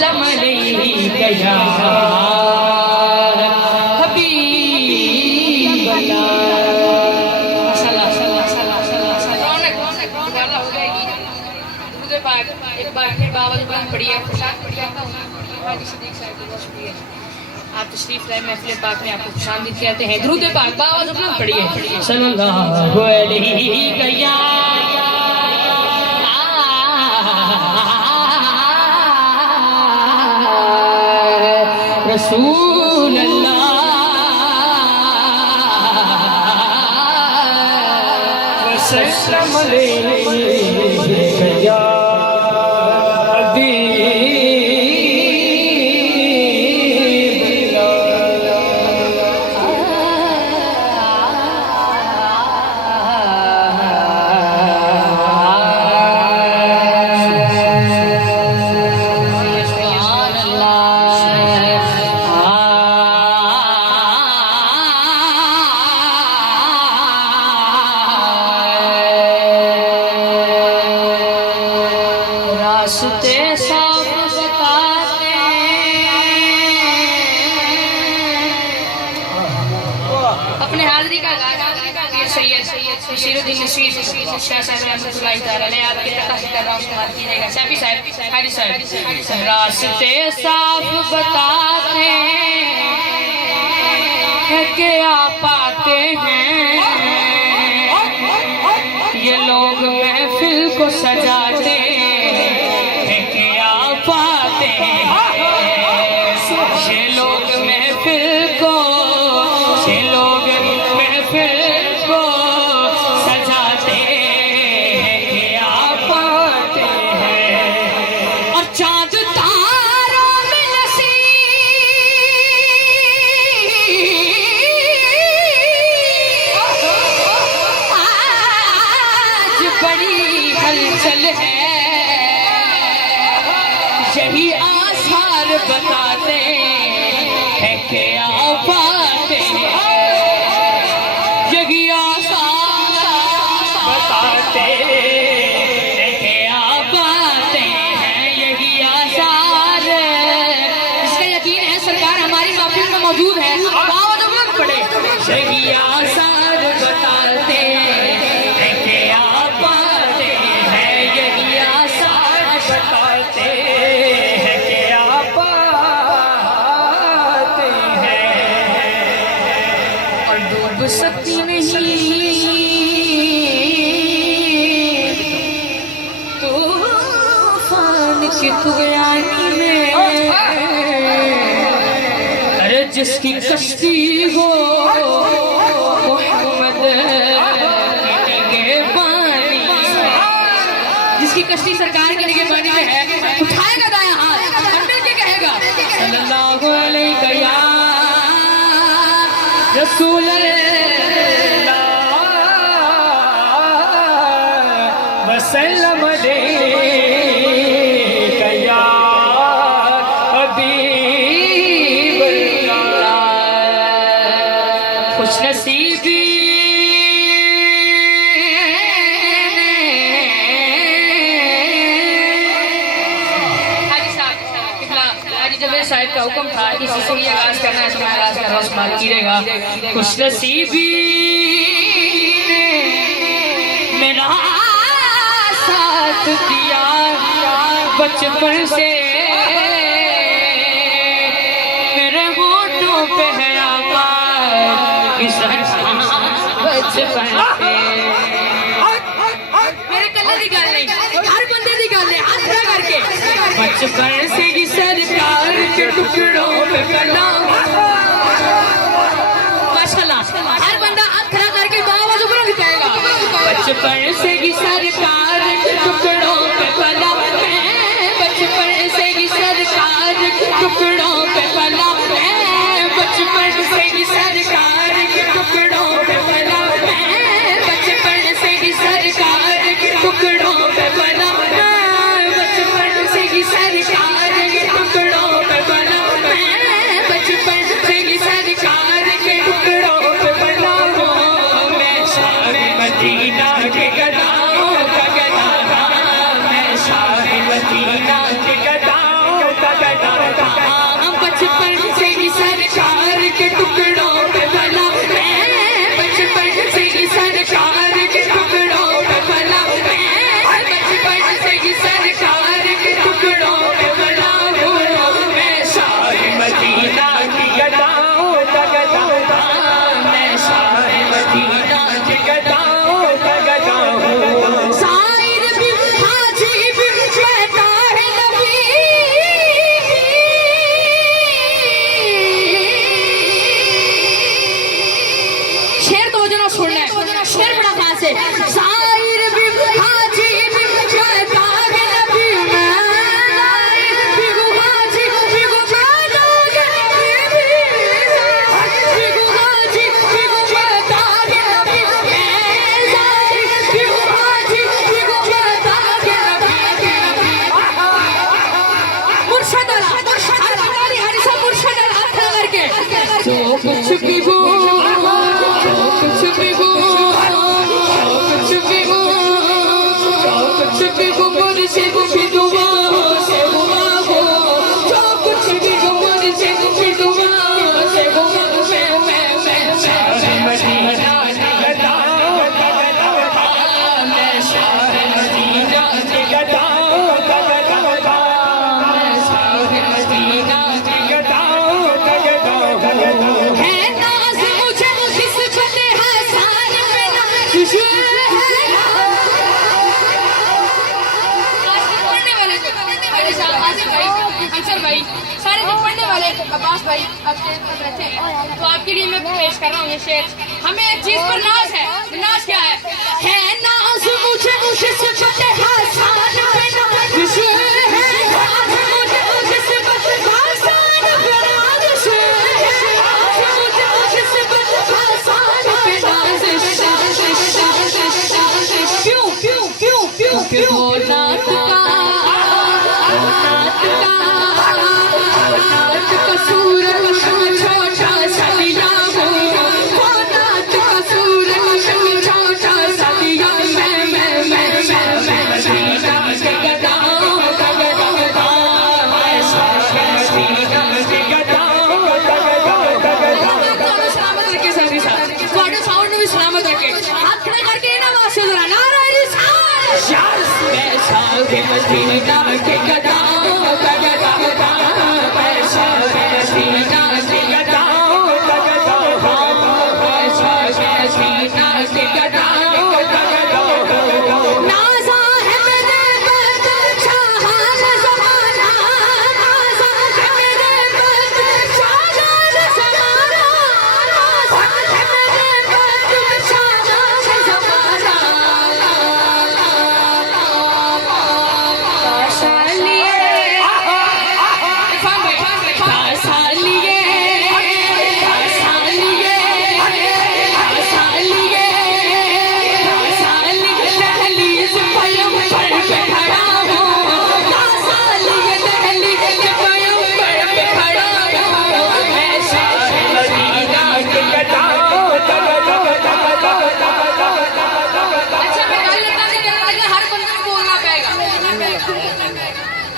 वसल्लम अलैका या हबीब आप तशरीफ लाए महफिल पाक में आपको खुशामदीद कहते हैं। दुरूद पाक बावज़ बुलंद पढ़िए सल्लल्लाहु अलैहि या रसूल अल्लाह वसल्लम अलैहि या रास्ते साफ बताते अपने हाज़री का सैयद बशीरुद्दीन नशीर शाह साहब रहमतुल्लाह तआला अलैह आपके तकाशी का नाम इस्तेमाल कीजिएगा। शाफी साहब हाजी साहब रास्ते साफ बताते हैं कि आप आते हैं ये लोग महफिल को सजाते हैं कि आप आते हैं ये लोग महफिल को ये लोग महफिल को सजाते हैं कि आप आते हैं और चाँद तारों में नसीब बड़ी हलचल है यही आसार बताते हैं कि आप आते हैं यही आसार बताते हैं कि आप आते हैं यही आसार इसका यकीन है सरकार हमारी महफिल में मौजूद है आवाज़ बुलंद पड़े यही आसार बताते हैं सकती नहीं तूफान की तुगयानी में अरे जिसकी कश्ती हो मोहम्मद के पानी जिसकी कश्ती सरकार के निगरानी में है उठाएगा दाया हाथ और मिलके कहेगा सल्लल्लाहु अलैहि या रसूल वसल्लम अलैका या हबीब अल्लाह खुशनसीबी साहिब का हुक्म था किसी से ये आगाज करना है तो मैं आगाज कर रहा हूँ इस्तेमाल कीजिएगा खुशनसीबी मेरा साथ दिया बचपन से मेरे होठों पे है आवाज़ इस बचपन से मेरे कल्ले की गल नहीं हर बंदे की गल है हाथ खड़ा करके बचपन से ही सरकार के टुकड़ों पे कलाम माशाल्लाह हर बंदा हाथ खड़ा करके आवाज़ बुलंद करेगा बचपन से ही सरकार के टुकड़ों पे पला मैं बचपन से ही सरकार के टुकड़ों पे पला मैं बचपन से ही सरकार के टुकड़ों पे पला मैं बचपन से ही सरकार के टुकड़ों पे पला मैं बचपन से ही सरकार के टुकड़ों पे पला मैं बचपन से ही सरकार के टुकड़ों पे पला मैं शान मदीना के गदाओं का गदा मैं शान मदीना के गदाओं का गदा भाई, अंसर भाई, सारे जो पढ़ने वाले अब्बास भाई आपके बैठे हैं, तो आपके लिए मैं पेश कर रहा हूँ ये शेर। हमें एक चीज पर नाज है, नाज क्या है नाज मुझे उससे पते हासान पे नाज है, नाज मुझे उससे पते हासान पे नाज है, नाज मुझे उससे पते हासान पे नाज है। क्यों क्यों क्यों क्यों क्यों नात का सूरत छोटा सा दिया हो, नात का सूरत छोटा सा दिया, मैं सीधा से गदा सलामत रखे, साथ ही साथ थोड़े साउंड भी सलामत रखे। हाथ खड़े करके ना वास्ते जरा नारा रिसाल, मैं सागे मदीना के गदा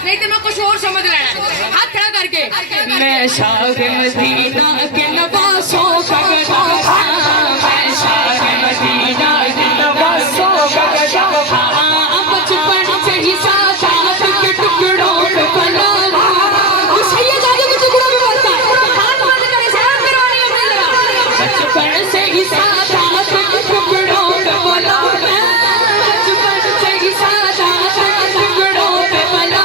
नहीं तो मैं कुछ और समझ लेना। हाथ खड़ा करके मैं शाह मदीना के नवासों का गदा, मैं शाह मदीना के नवासों का गदा, बचपन से ही साथ के टुकड़ों पे पला, सैयद आगे के टुकड़ों पे पलता है, हाथ वाले करे सलाम करवानी है अपने जरा, बचपन से ही साथ के टुकड़ों पे पला, बचपन से ही साथ के टुकड़ों पे पला,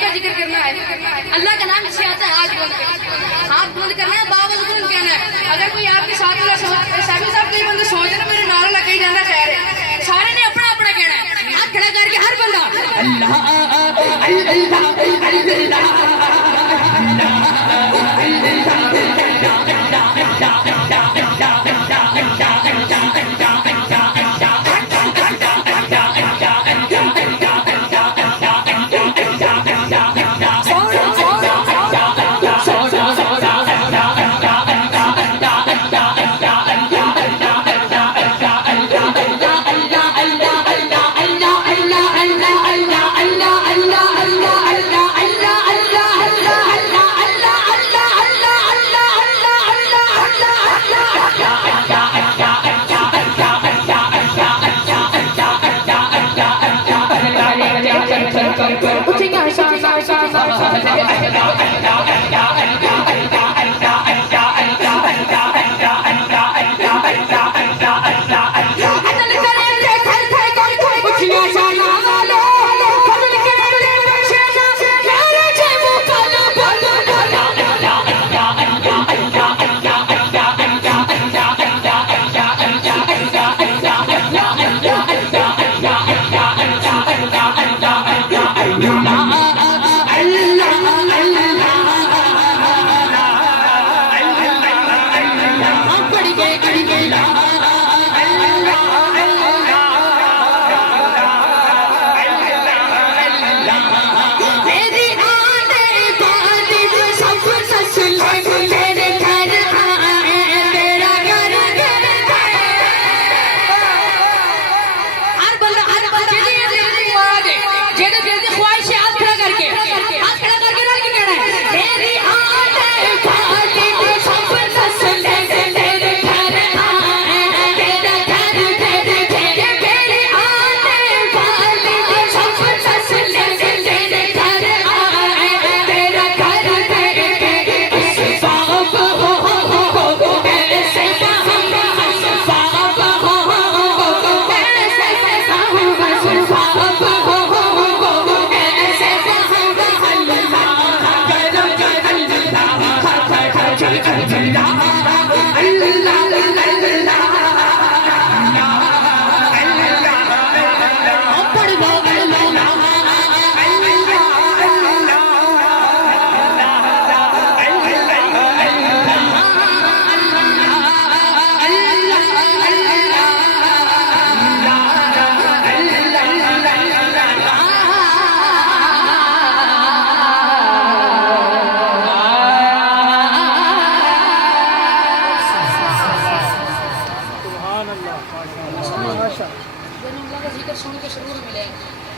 का जिक्र करना है, अल्लाह का नाम इससे आता है हाथ बुलंद करना है, बावजूद बुलंद कहना है। अगर कोई आपके साथ साहब कई बंदे सोच रहे मेरे नारा लगा ही जाना खैर है, सारे ने अपना अपना कहना है, हाथ खड़ा करके हर बंदा अल्लाह अल्लाह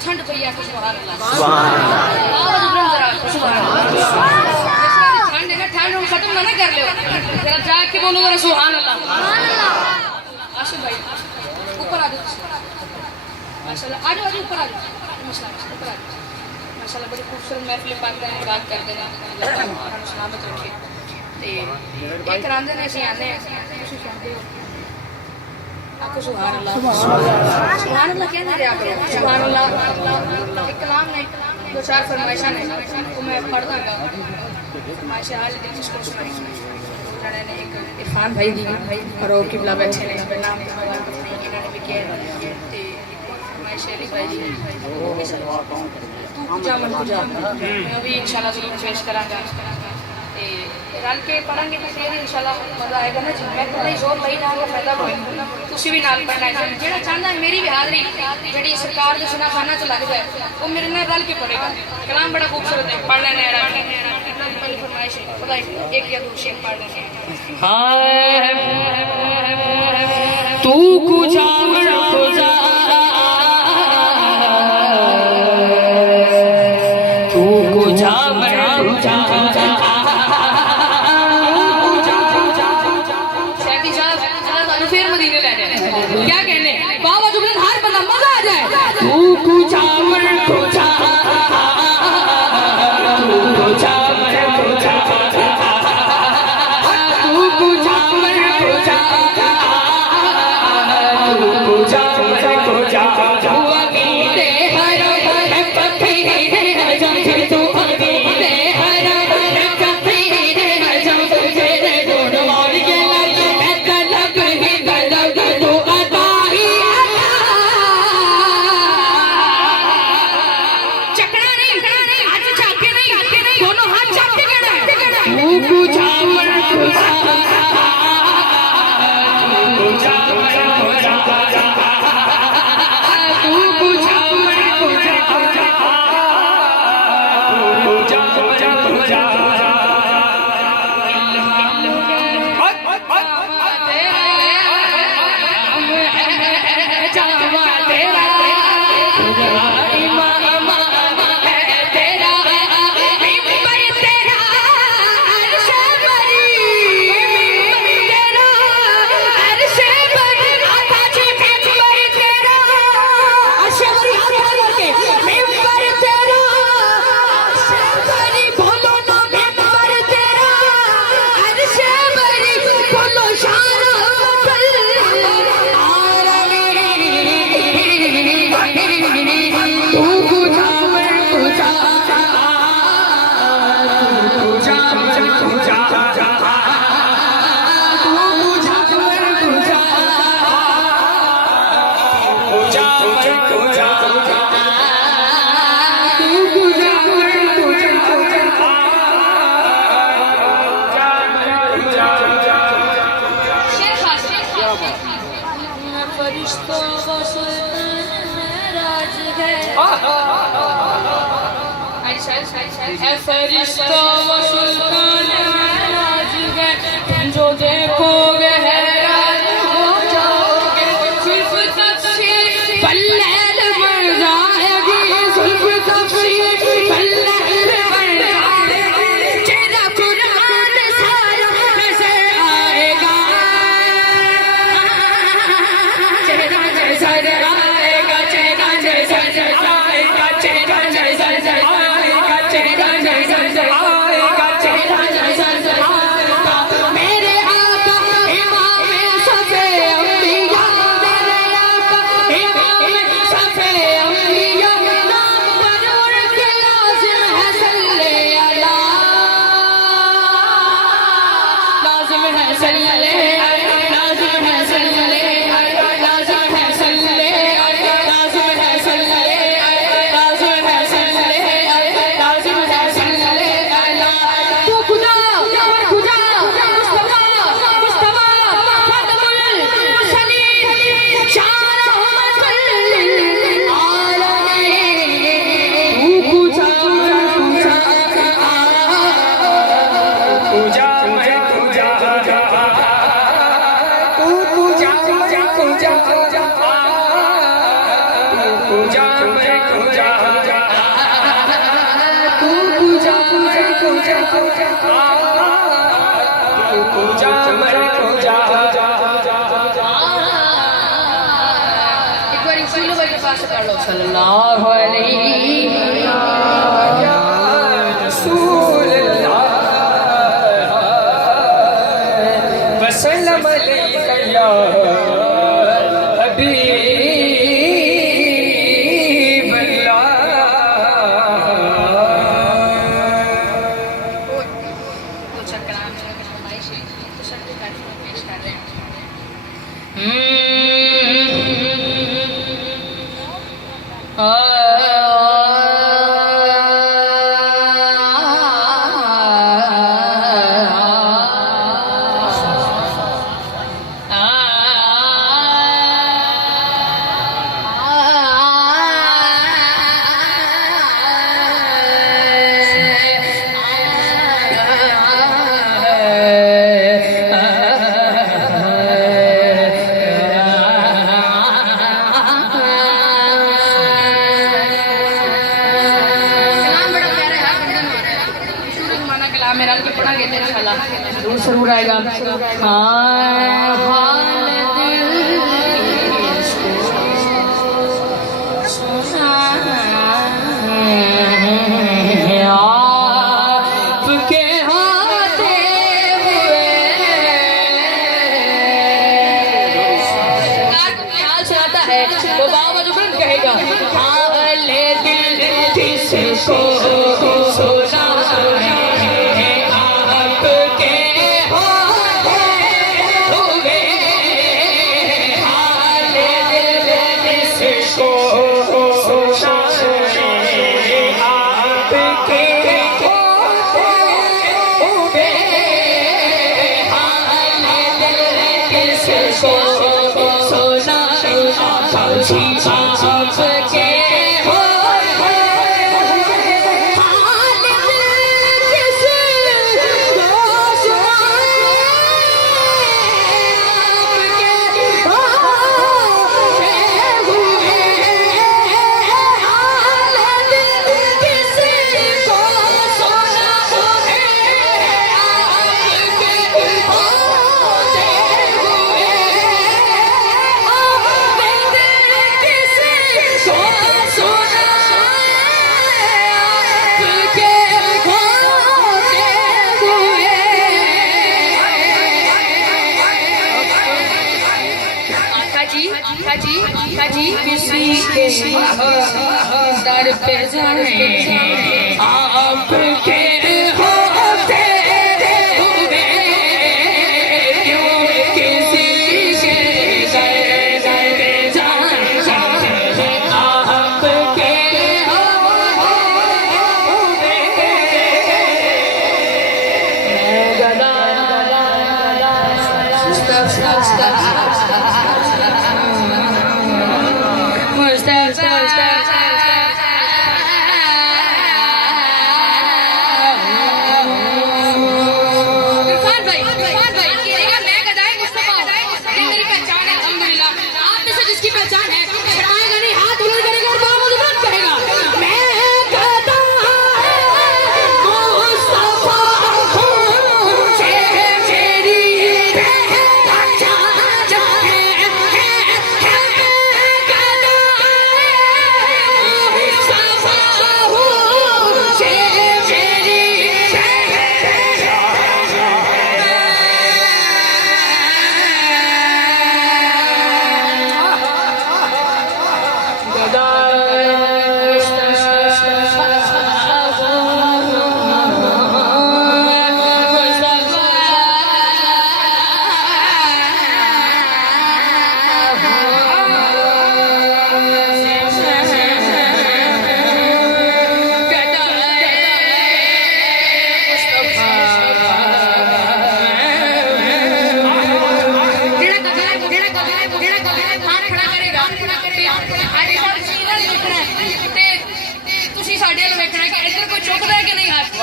ठंड पई है सुभान अल्लाह ठंड है ना ठंड खत्म ना कर लो जरा जाग के बोलो जरा सुभान अल्लाह आशिफ भाई ऊपर आ जाओ माशाल्लाह आ जाओ ऊपर आ जाओ माशाल्लाह माशाल्लाह बड़ी खूबसूरत महफिल पाक दा बात करते हैं अल्लाह सलामत रखे ते एक रांदे ने सी आने खुशी सुनते हो आपको सुभान अल्लाह क्या नहीं रहा करो सुभान अल्लाह एक कलाम नहीं दो चार फरमाइशें हैं वो मैं पढ़ दूंगा फरमाइशें आज दिलचस्प को सुनाई लड़े ने एक इरफान भाई दी और वो किबला बैठे ने नाम इन्होंने भी किया ते फरमाइशें लिख भाई तू पूजा मन पूजा मैं भी इंशाल्लाह जरूर पेश करांगा रल के पढ़ांगे तो फिर इंशाल्लाह मजा आएगा ना जी मैं कोई जोर लई ना फायदा होएगा तुसी भी नाल पढ़ना है जेड़ा चाहता है मेरी भी हाजरी जेडी सरकार दे सुनाखाना च लग जाए वो मेरे नाल रल के पढ़ेगा कलाम बड़ा खूबसूरत है पढ़ लेने रल के पहली फरमाइश है खुदा एक या दो शेर पढ़ लेने हाय तू कुजामण खुदा तू कुजामण खुदा क्या कहने बाबा जुबलन हर बंदा मजा आ जाए तू कुछा मर कुछा तू कुछा मर कुछा तू कुछा मर कुछा तू कुछा मर कुछा तू अमीरे हर हर पखी है जब तू ऐ फरिश्ता व सुल्तान नाज़िगे, जो देखोगे हैरान हो जाओगे। सिर्फ तफसीर पल्लैल मर जाएगी, सिर्फ तफसीर पल्लैल मर जाएगी। चेहरा कुरान सारा नजर आएगा, चेहरा जैसा आएगा, चेहरा जैसा आएगा, चेहरा जैसा आएगा, चेहरा जैसा आएगा, चेहरा जैसा आएगा। मेरे आका इमाम सफे अंबिया, मेरे आका इमाम सफे अंबिया, नाम पर उनके लाजिम है सल्ले अला, लाजिम है सल्ले, लाजिम है सल्ले, लाजिम है सल्ले, लाजिम है सल्ले, लाजिम है सल्ले, लाजिम है सल्ले अला। तू खुदा खुदा मुस्तफा मुस्तफा खत्मुल मुरसलीन शान रहमतुल आलमीन। तू खुदा खुदा पूजा मैं पूजा तू पूजा पूजा पूजा पूजा मैं पूजा तू खुदा खुदा पूजा मैं पूजा एक बार रसूल के पास कर लो सल्लल्लाहु अलैहि रसूल वसल्लम अलैका या हबीब जरूर आएगा। आपके होते हुए हाल सुनाता है तो बाबा जुबरन कहेगा, हाले दिल किसको सोना है, आपके होते हुए हाले दिल किसको सोना है, आपके होते हुए हाले दिल किसको सोना आपके हाजी किसी के दर पे जाए आपके होते हुए, क्यों किसी के दर पे जाए आपके होते गदा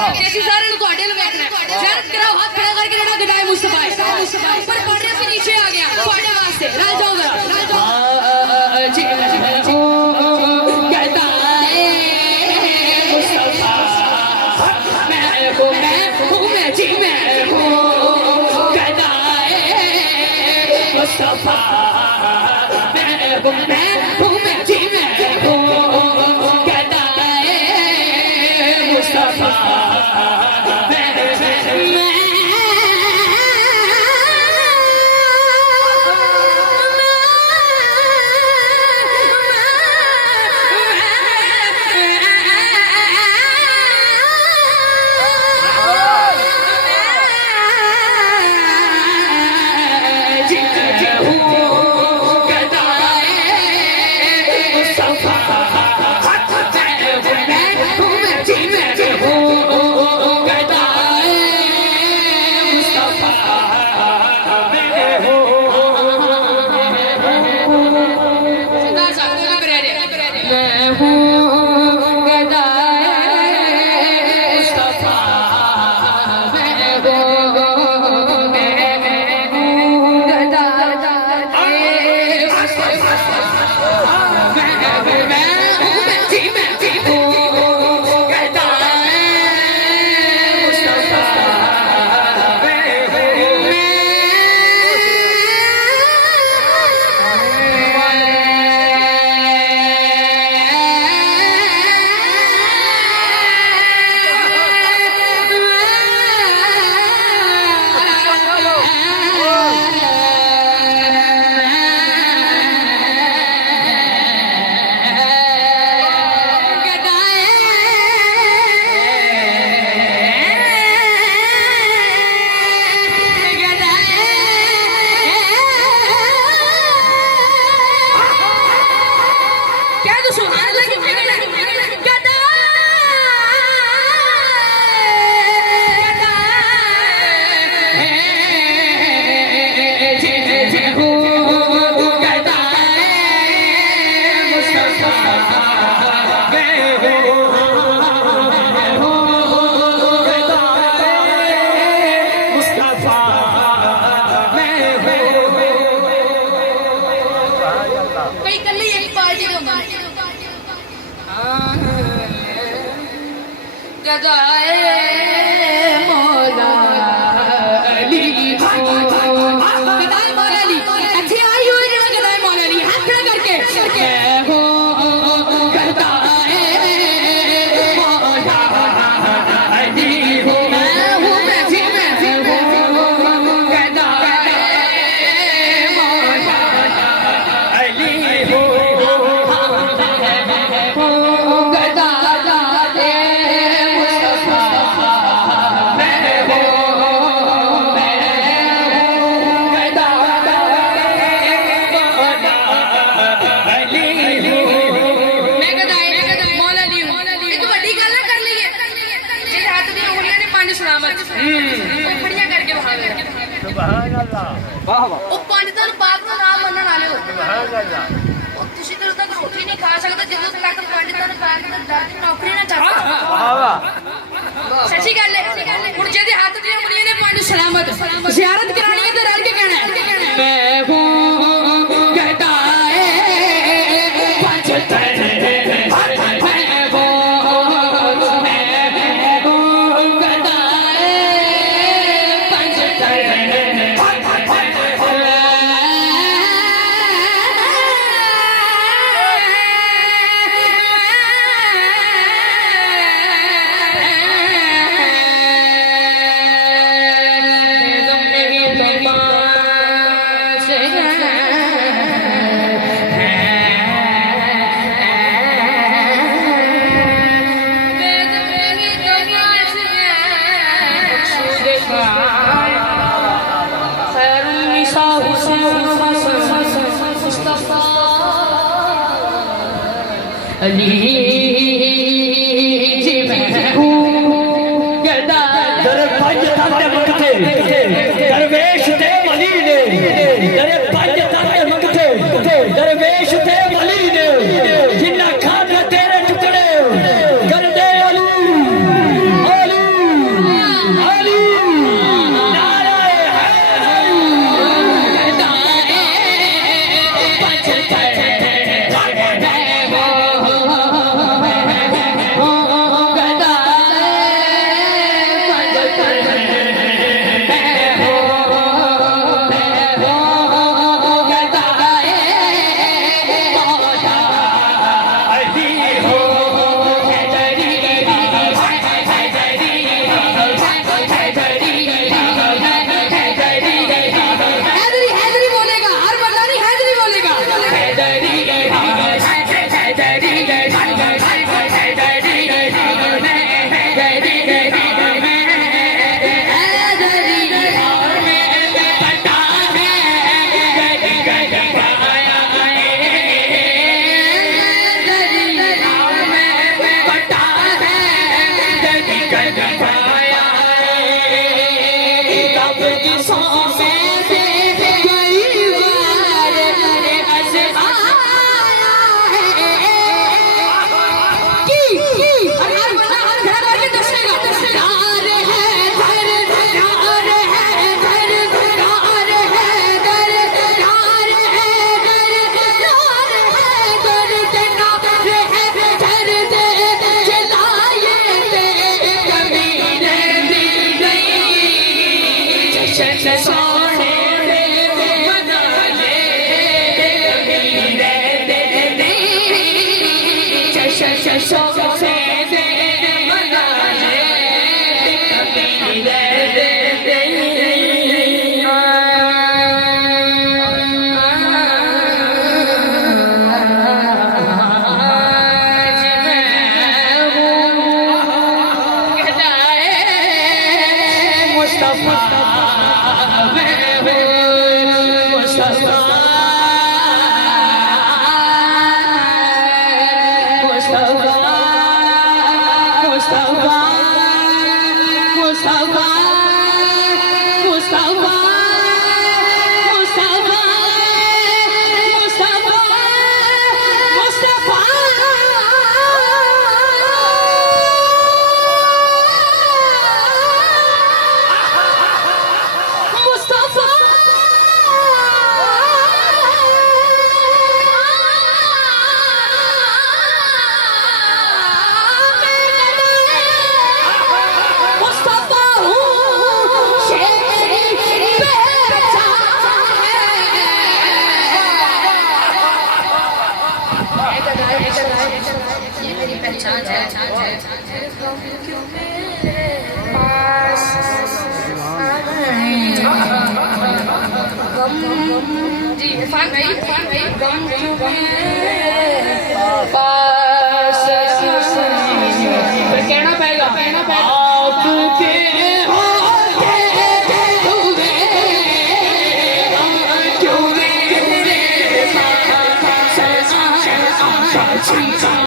ਤੇ ਅਸੀਂ ਸਾਰਿਆਂ ਨੂੰ ਤੁਹਾਡੇ ਵੱਲ ਵੇਖਣਾ ਹੈ। ਯਾਰ ਕਰਾਓ ਹੱਥ ਖੜਾ ਕਰਕੇ ਜਿਹੜਾ ਗਦਾਏ ਮੁਸਤਫਾ ਹੈ ਪਰ ਪੜ ਰਿਹਾ ਸੀ ਨੀਚੇ ਆ ਗਿਆ ਤੁਹਾਡੇ ਵਾਸਤੇ ਨਾਲ ਜਾਓ ਜਰਾ ਜੀ ਗਦਾਏ ਮੁਸਤਫਾ ਮੈਂ ਹੂੰ ਮੈਂ ਜੀ ਮੈਂ ਹੂੰ ਗਦਾਏ मुस्तफा मैं हूँ मैं जी मैं हूँ कहता है मुस्तफा कई कल एक पार्टी गदाए मौला अली गदाए मौला अली अच्छी आई हुई जो गदाए मौला अली हाथ खड़ा करके हो गदाए मौला अली हो मैं हूँ मैं जी मैं हूँ गदाए मौला अली हो वाह वाह ਉਹ ਪੰਡਤਾਂ ਨੂੰ ਬਾਪ ਦਾ ਨਾਮ ਮੰਨਣ ਵਾਲੇ ਹੋ ਉਹ ਤੁਸੀਂ ਤਾਂ ਉਦੋਂ ਤੱਕ ਰੋਟੀ ਨਹੀਂ ਖਾ ਸਕਦੇ ਜਦੋਂ ਤੱਕ ਪੰਡਤਾਂ ਨੂੰ ਬਾਪ ਦਾ ਡਰ ਦੀ ਨੌਕਰੀ ਨਾ ਚਾਹੋ वाह वाह ਸੱਚੀ ਗੱਲ ਹੈ ਹੁਣ ਜਿਹਦੇ ਹੱਥ ਦੀਆਂ ਮੁੰਨੀਆਂ ਨੇ ਪੰਡ ਸਲਾਮਤ ਜ਼ਿਆਰਤ ਕਰਾਣੀ ਹੈ ਤੇ ਰਲ ਕੇ ਕਹਿਣਾ ਹੈ ਮੈਂ ਹੂੰ ਗਦਾਏ ਪੰਜ ਤਰੇ अली जी मैं हूँ गदा दर पंज तारे मंगते दरवेश ते वली ने दर पंज तारे मंगते दरवेश ते वली ने जिन्ना खान तेरे टुकड़े कर दे अली अली जी इरफान भाई गम क्यों